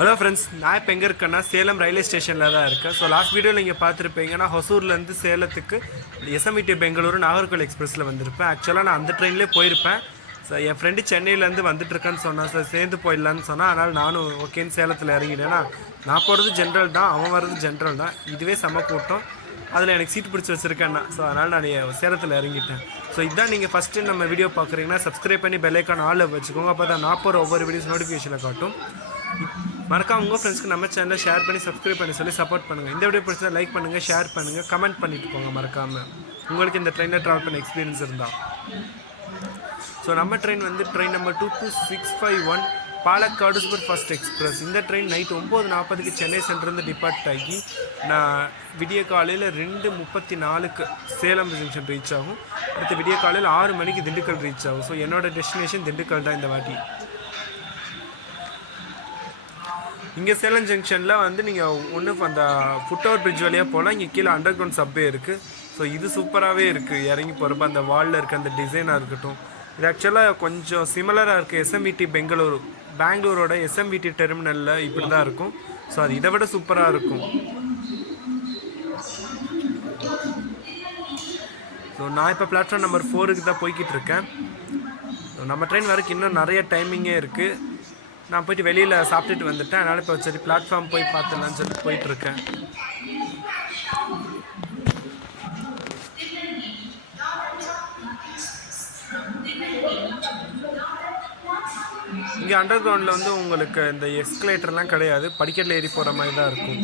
Hello friends, நான் இப்போ எங்கே இருக்கேன்னா சேலம் ரயில்வே ஸ்டேஷனில் தான் இருக்கேன். ஸோ லாஸ்ட் வீடியோவில் நீங்கள் பார்த்துருப்பீங்கன்னா ஹொசூர்லேருந்து சேலத்துக்கு எஸ்எம்இடி பெங்களூரு நாகர்கோவில் எக்ஸ்பிரஸில் வந்திருப்பேன். ஆக்சுவலாக நான் அந்த ட்ரெயின்லேயே போயிருப்பேன். ஸோ என் ஃப்ரெண்டு சென்னையிலேருந்து வந்துட்டுருக்கேன்னு சொன்னான். சார் சேர்ந்து போயிடலான்னு சொன்னால், அதனால் நானும் ஓகேன்னு சேலத்தில் இறங்கிட்டேன்னா நான் போகிறது ஜென்ரல் தான், அவன் வர்றது ஜென்ரல் தான். இதுவே செம்ம கூட்டம், அதில் எனக்கு சீட் பிடிச்சி வச்சுருக்கேன்னா. ஸோ அதனால் நான் சேலத்தில் இறங்கிட்டேன். ஸோ இதான் நீங்கள் ஃபஸ்ட்டு நம்ம வீடியோ பார்க்குறீங்கன்னா சப்ஸ்கிரைப் பண்ணி பெல் ஐக்கான் ஆலில் வச்சுக்கோங்க. அப்போ தான் நான் போகிற ஒவ்வொரு வீடியோஸ் நோட்டிஃபிகேஷனில் காட்டும். மறக்காம உங்கள் ஃப்ரெண்ட்ஸ்க்கு நம்ம சேனலை ஷேர் பண்ணி சப்ஸ்கிரைப் பண்ணி சொல்லி சப்போர்ட் பண்ணுங்கள். இந்த வீடியோ பிடிச்சா லைக் பண்ணுங்கள், ஷேர் பண்ணுங்கள், கமெண்ட் பண்ணிட்டு போங்க. மறக்காமல் உங்களுக்கு இந்த ட்ரெயினில் ட்ராவல் பண்ண எக்ஸ்பீரியன்ஸ் இருந்தால். ஸோ நம்ம ட்ரெயின் வந்து train number 22651 Palakkad super fast express. இந்த ட்ரெயின் நைட் 9:40 சென்னை சென்ட்ரலேருந்து டிபார்ட் ஆகி நான் விடிய காலையில் 2:34 சேலம் ஜங்ஷன் ரீச் ஆகும். அடுத்து விடிய காலையில் 6 மணிக்கு திண்டுக்கல் ரீச் ஆகும். ஸோ என்னோடய டெஸ்டினேஷன் திண்டுக்கல் தான் இந்த வாட்டி. இங்கே சேலம் ஜங்ஷனில் வந்து நீங்கள் ஒன்று அந்த ஃபுட் ஓவர் பிரிட்ஜ் வழியாக போனால் இங்கே கீழே அண்டர் கிரவுண்ட் சப்வே இருக்குது. ஸோ இது சூப்பராகவே இருக்குது. இறங்கி போகிறப்ப அந்த வாலில் இருக்க அந்த டிசைனாக இருக்கட்டும், இது ஆக்சுவலாக கொஞ்சம் சிமிலராக இருக்குது எஸ்எம்இடி பெங்களூரோட எஸ்எம்இடி டெர்மினலில் இப்படி தான் இருக்கும். ஸோ அது இதை விட சூப்பராக இருக்கும். ஸோ நான் இப்போ பிளாட்ஃபார்ம் நம்பர் 4க்கு தான் போய்கிட்டு இருக்கேன். ஸோ நம்ம ட்ரெயின் வரைக்கும் இன்னும் நிறைய டைமிங்கே இருக்குது. நான் போய்ட்டு வெளியில் சாப்பிட்டுட்டு வந்துட்டேன். அதனால் இப்போ சரி பிளாட்ஃபார்ம் போய் பார்த்துடலான்னு சொல்லி போயிட்டுருக்கேன். இங்கே அண்டர் கிரவுண்டில் வந்து உங்களுக்கு இந்த எஸ்கலேட்டர்லாம் கிடையாது, படிக்கட்டில் ஏறி போகிற மாதிரி தான் இருக்கும்.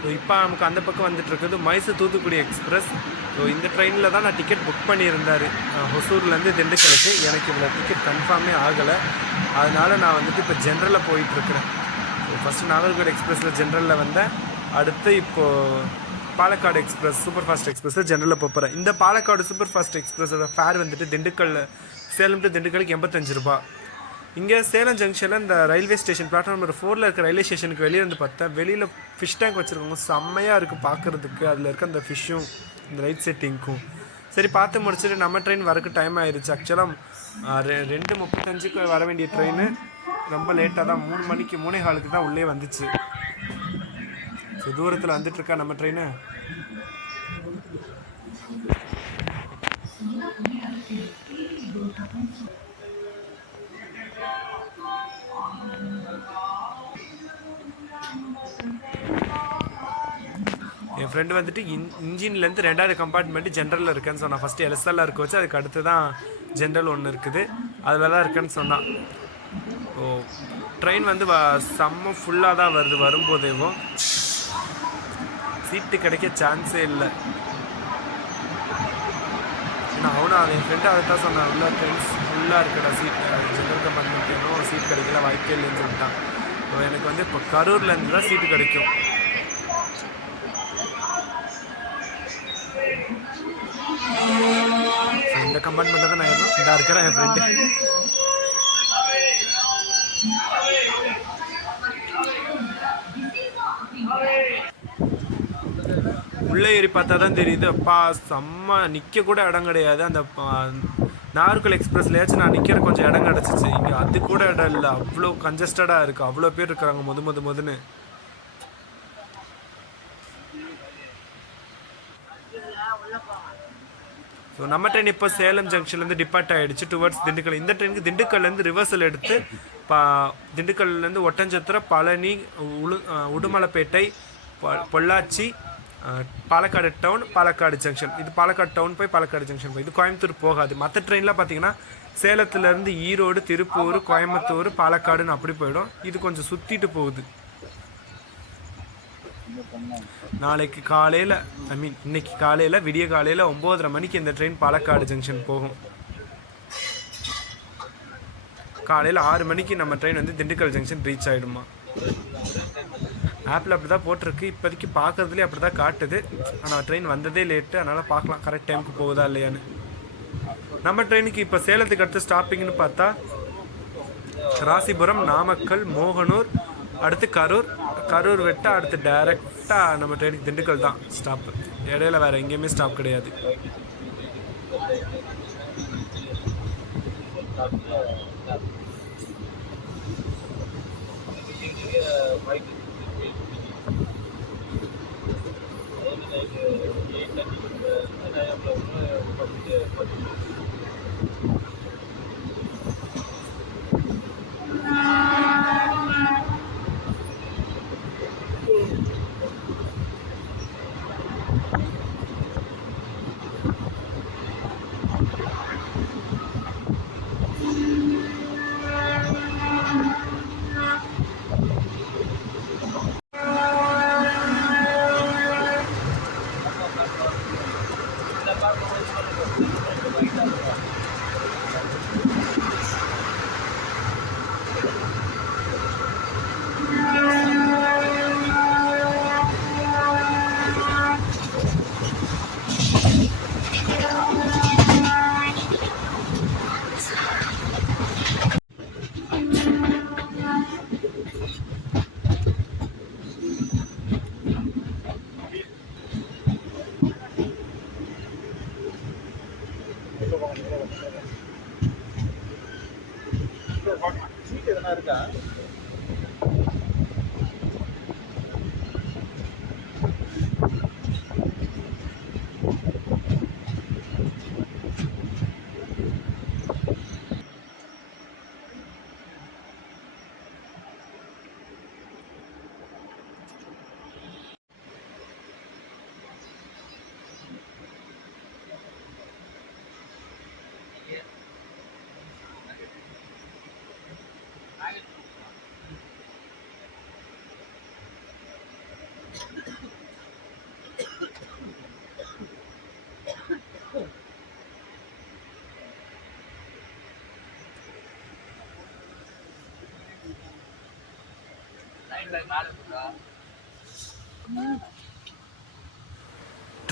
ஸோ இப்போ நமக்கு அந்த பக்கம் வந்துட்டுருக்குது மைசூர் தூத்துக்குடி எக்ஸ்பிரஸ். ஸோ இந்த ட்ரெயினில் தான் நான் டிக்கெட் புக் பண்ணியிருந்தார் ஹொசூர்லேருந்து திண்டுக்கலுக்கு. எனக்கு இவ்வளோ டிக்கெட் கன்ஃபார்மே ஆகலை. அதனால் நான் வந்துட்டு இப்போ ஜென்ரலில் போயிட்டுருக்கிறேன். ஸோ ஃபஸ்ட்டு நாகர்கோவில் எக்ஸ்பிரஸில் ஜென்ரலில் வந்தேன். அடுத்து இப்போது பாலக்காடு எக்ஸ்பிரஸ் சூப்பர் ஃபாஸ்ட் எக்ஸ்பிரஸில் ஜென்ரலில் போகிறேன். இந்த பாலக்காடு சூப்பர் ஃபாஸ்ட் எக்ஸ்பிரஸோட ஃபேர் வந்துட்டு சேலம் டு திண்டுக்கலுக்கு 85 ரூபா. இங்கே சேலம் ஜங்ஷனில் இந்த ரயில்வே ஸ்டேஷன் பிளாட்ஃபார்ம் நம்பர் 4ல் இருக்க ரயில்வே ஸ்டேஷனுக்கு வெளியே வந்து பார்த்தேன். வெளியில் ஃபிஷ் டேங்க் வச்சுருக்கோங்க, செம்மையாக இருக்குது பார்க்குறதுக்கு. அதில் இருக்க அந்த ஃபிஷ்ஷும் இந்த லைட் செட்டிங்க்கும் சரி பார்த்து முடிச்சுட்டு நம்ம ட்ரெயின் வரக்கு டைம் ஆயிடுச்சு. ஆக்சுவலாக 2:35 வர வேண்டிய ட்ரெயின் ரொம்ப லேட்டாக தான் 3 மணிக்கு 3:15 தான் உள்ளே வந்துச்சு. ஸோ தூரத்தில் வந்துட்டுருக்கா நம்ம ட்ரெயின். என் ஃப்ரெண்டு வந்துட்டு இன்ஜின்லேருந்து 2வது கம்பார்ட்மெண்ட்டு ஜென்ரலில் இருக்கேன்னு சொன்னான். ஃபஸ்ட்டு எல்எஸ்எல்லாம் இருக்க வச்சு அதுக்கு அடுத்து தான் ஜென்ரல் ஒன்று இருக்குது, அதில் தான் இருக்கேன்னு சொன்னான். ஓ ட்ரெயின் வந்து செம்ம ஃபுல்லாக தான் வருது. வரும்போதேவும் சீட்டு கிடைக்க சான்ஸே இல்லை. ஏன்னா அவனும் என் ஃப்ரெண்டு அதை தான் சொன்னான், உள்ள ட்ரெயின்ஸ் ஃபுல்லாக இருக்கடா, சீட் ஜென்ரல் கம்பார்ட்மெண்ட் இன்னும் சீட் கிடைக்கல, வாய்ப்பே இல்லைன்னு சொல்லிட்டான். ஸோ எனக்கு வந்து இப்போ கரூர்லேருந்து தான் சீட்டு கிடைக்கும். இந்த கம்பார்ட்மெண்ட்டில் தான் நான் இதாக இருக்கிறேன். என் ஃப்ரெண்டு உள்ளே ஏறி பார்த்தா தான் தெரியுது. அப்பா செம்ம, நிற்க கூட இடம் கிடையாது. அந்த நாகர்கோவில் எக்ஸ்பிரஸ்லேயாச்சும் நான் நிற்கிற கொஞ்சம் இடம் கிடச்சிச்சு. இங்கே அது கூட இடம் இல்லை, அவ்வளோ கன்ஜஸ்டடாக இருக்குது, அவ்வளோ பேர் இருக்கிறாங்க மொதன்னு. ஸோ நம்ம ட்ரெயின் இப்போ சேலம் ஜங்ஷன்லேருந்து டிபார்ட் ஆகிடுச்சு டுவர்ட்ஸ் திண்டுக்கல். இந்த ட்ரெயினுக்கு திண்டுக்கல்லேருந்து ரிவர்சல் எடுத்து திண்டுக்கல்லேருந்து ஒட்டஞ்சத்திரம், பழனி, உடுமலைப்பேட்டை, பொள்ளாச்சி, பாலக்காடு டவுன், பாலக்காடு ஜங்ஷன். இது பாலக்காடு டவுன் போய் பாலக்காடு ஜங்ஷன் போய், இது கோயம்புத்தூர் போகாது. மற்ற ட்ரெயினில் பார்த்தீங்கன்னா சேலத்துலேருந்து ஈரோடு, திருப்பூர், கோயம்புத்தூர், பாலக்காடுன்னு அப்படி போயிடும். இது கொஞ்சம் சுற்றிட்டு போகுது. நாளைக்கு காலையில் இன்னைக்கு காலையில் விடிய காலையில் 9:30 மணிக்கு இந்த ட்ரெயின் பாலக்காடு ஜங்ஷன் போகும். காலையில் 6 மணிக்கு நம்ம ட்ரெயின் வந்து திண்டுக்கல் ஜங்ஷன் ரீச் ஆகிடுமா. ஆப்பில் அப்படி தான் போட்டிருக்கு. இப்போதைக்கு பார்க்குறதுலேயே அப்படி தான் காட்டுது. ஆனால் ட்ரெயின் வந்ததே லேட்டு, அதனால் பார்க்கலாம் கரெக்ட் டைமுக்கு போகுதா இல்லையான்னு. நம்ம ட்ரெயினுக்கு இப்போ சேலத்துக்கு அடுத்து ஸ்டாப்பிங்னு பார்த்தா ராசிபுரம், நாமக்கல், மோகனூர், அடுத்து கரூர் வெட்ட, அடுத்து டைரெக்டாக நம்ம ட்ரெயினுக்கு திண்டுக்கல் தான் ஸ்டாப்பு. இடையில வேறு எங்கேயுமே ஸ்டாப் கிடையாது. இருக்கா?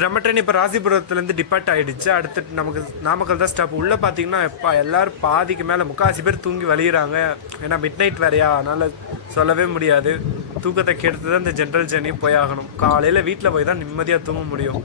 நம்ம ட்ரெயின் இப்போ ராசிபுரத்துலேருந்து டிபார்ட் ஆகிடுச்சு. அடுத்து நமக்கு நாமக்கல் தான் ஸ்டாப். உள்ளே பார்த்தீங்கன்னா எப்போ எல்லோரும் பாதிக்கு மேலே 3/4 பேர் தூங்கி வலிகிறாங்க. ஏன்னா மிட் நைட் வேறையா, அதனால் சொல்லவே முடியாது. தூக்கத்தை கெடுத்து தான் இந்த ஜென்ரல் ஜெர்னி போய் ஆகணும். காலையில் வீட்டில் போய் தான் நிம்மதியாக தூங்க முடியும்.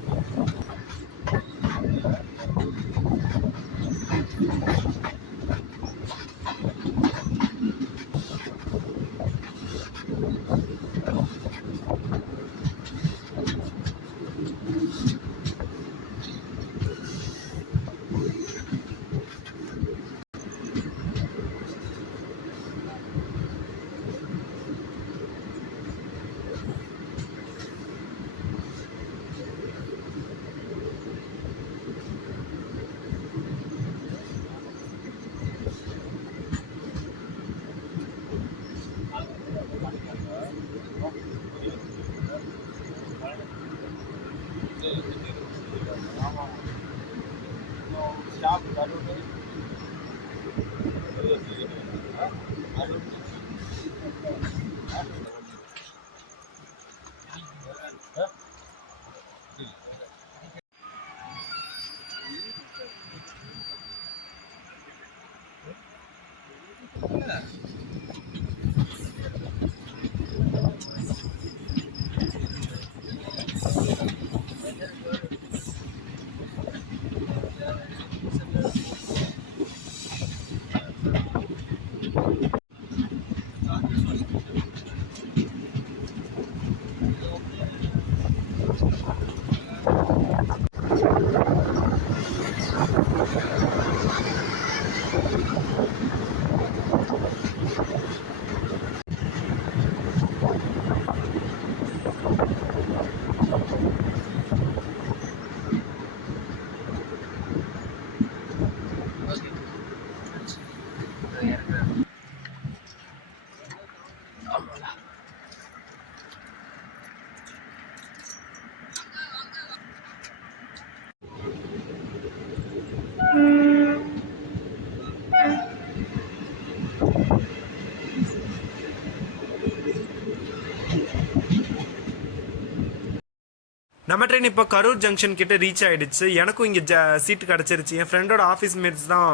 நம்ம ட்ரெயின் இப்போ கரூர் ஜங்ஷன் கிட்ட ரீச் ஆகிடுச்சு. எனக்கும் இங்கே சீட்டு கிடச்சிருச்சு. என் ஃப்ரெண்டோட ஆஃபீஸ் மேட்ஸ் தான்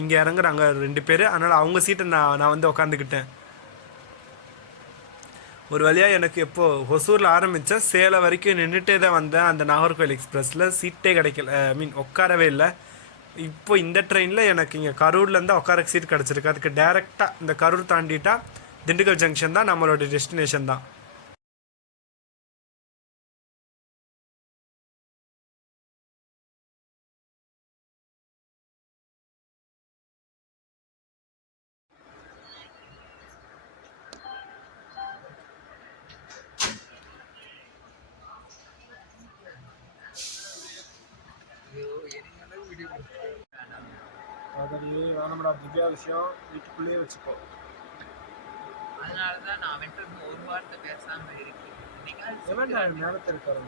இங்கே இறங்குறாங்க 2 பேர். அதனால் அவங்க சீட்டை நான் வந்து உக்காந்துக்கிட்டேன். ஒரு வழியாக எனக்கு எப்போது ஹொசூரில் ஆரம்பித்தேன், சேலம் வரைக்கும் நின்றுட்டே தான் வந்தேன். அந்த நாகர்கோவில் எக்ஸ்பிரஸில் சீட்டே கிடைக்கல, உட்காரவே இல்லை. இப்போ இந்த ட்ரெயினில் எனக்கு இங்கே கரூர்லேருந்து உட்கார சீட் கிடச்சிருக்கு. அதுக்கு டேரெக்டாக இந்த கரூர் தாண்டிட்டா திண்டுக்கல் ஜங்ஷன் தான் நம்மளோட டெஸ்டினேஷன் தான். அதுலேயே வேணாம்டா, திவ்யா விஷயம் வீட்டுக்குள்ளேயே வச்சுக்கோ. அதனால தான் நான் அவன்கிட்ட ஒரு வார்த்தை பேசாமல் இருக்கேன். எவன்டா நேரத்தை இருக்காரு?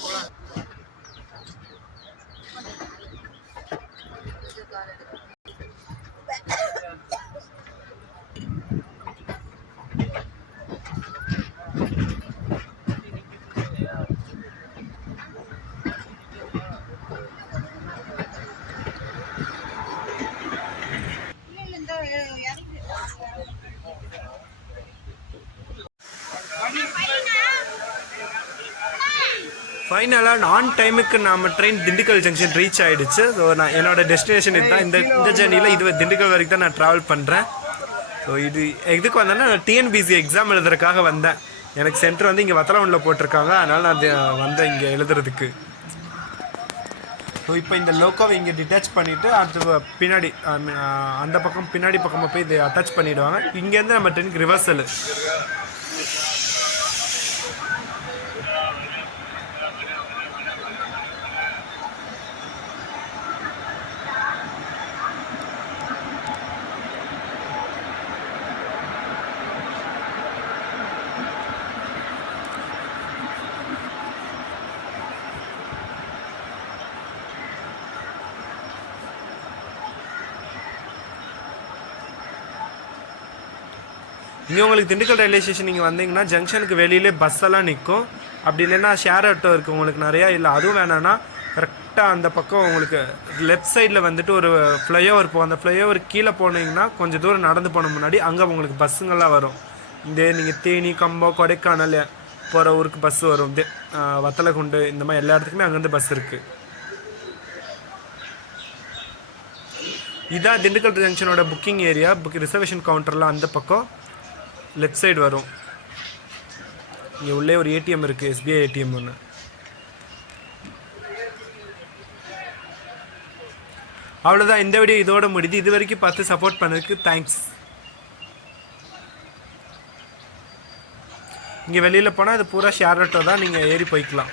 போலாம். ஃபைனலாக நான் டைமுக்கு நம்ம ட்ரெயின் திண்டுக்கல் ஜங்ஷன் ரீச் ஆகிடுச்சு. ஸோ நான் என்னோடய டெஸ்டினேஷன் இதுதான். இந்த ஜேர்னியில் இது திண்டுக்கல் வரைக்கும் தான் நான் ட்ராவல் பண்ணுறேன். ஸோ இது எதுக்கு வந்தேன்னா நான் டிஎன்பிசி எக்ஸாம் எழுதுறதுக்காக வந்தேன். எனக்கு சென்டர் வந்து இங்கே வத்தலவனில் போட்டிருக்காங்க, அதனால் நான் வந்தேன் இங்கே எழுதுறதுக்கு. ஸோ இப்போ இந்த லோக்கோவை இங்கே டிட்டாச் பண்ணிவிட்டு அது பின்னாடி அந்த பக்கம் பின்னாடி பக்கமாக போய் இதை அட்டாச் பண்ணிவிடுவாங்க. இங்கேருந்து நம்ம ட்ரெயினுக்கு ரிவர்சல். இங்கே உங்களுக்கு திண்டுக்கல் ரயில்வே ஸ்டேஷன் நீங்கள் வந்தீங்கன்னா ஜங்ஷனுக்கு வெளியிலே பஸ்ஸெல்லாம் நிற்கும். அப்படி இல்லைன்னா ஷேர் ஆட்டோ இருக்குது உங்களுக்கு நிறையா. இல்லை அதுவும் வேணான்னா கரெக்டாக அந்த பக்கம் உங்களுக்கு லெஃப்ட் சைடில் வந்துட்டு ஒரு ஃப்ளைஓவர் போகும். அந்த ஃப்ளைஓவர் கீழே போனீங்கன்னா கொஞ்சம் தூரம் நடந்து போன முன்னாடி அங்கே உங்களுக்கு பஸ்ஸுங்கள்லாம் வரும். இந்த நீங்கள் தேனி, கம்பம், கொடைக்கானல் போகிற ஊருக்கு பஸ் வரும். வத்தலகுண்டு இந்த மாதிரி எல்லா இடத்துக்குமே அங்கேருந்து பஸ் இருக்குது. இதான் திண்டுக்கல் ஜங்ஷனோட புக்கிங் ஏரியா. ரிசர்வேஷன் கவுண்டர்லாம் அந்த பக்கம் லெஃப்ட் சைடு வரும். இங்கே உள்ளே ஒரு ஏடிஎம் இருக்குது, எஸ்பிஐ ஏடிஎம் ஒன்று. அவ்வளோதான், இந்த வீடியோ இதோட முடியுது. இது வரைக்கும் பார்த்து சப்போர்ட் பண்ணதுக்கு தேங்க்ஸ். இங்கே வெளியில் போனால் அது பூரா ஷேர் ஆட்டோ தான், நீங்கள் ஏறி போய்க்கலாம்.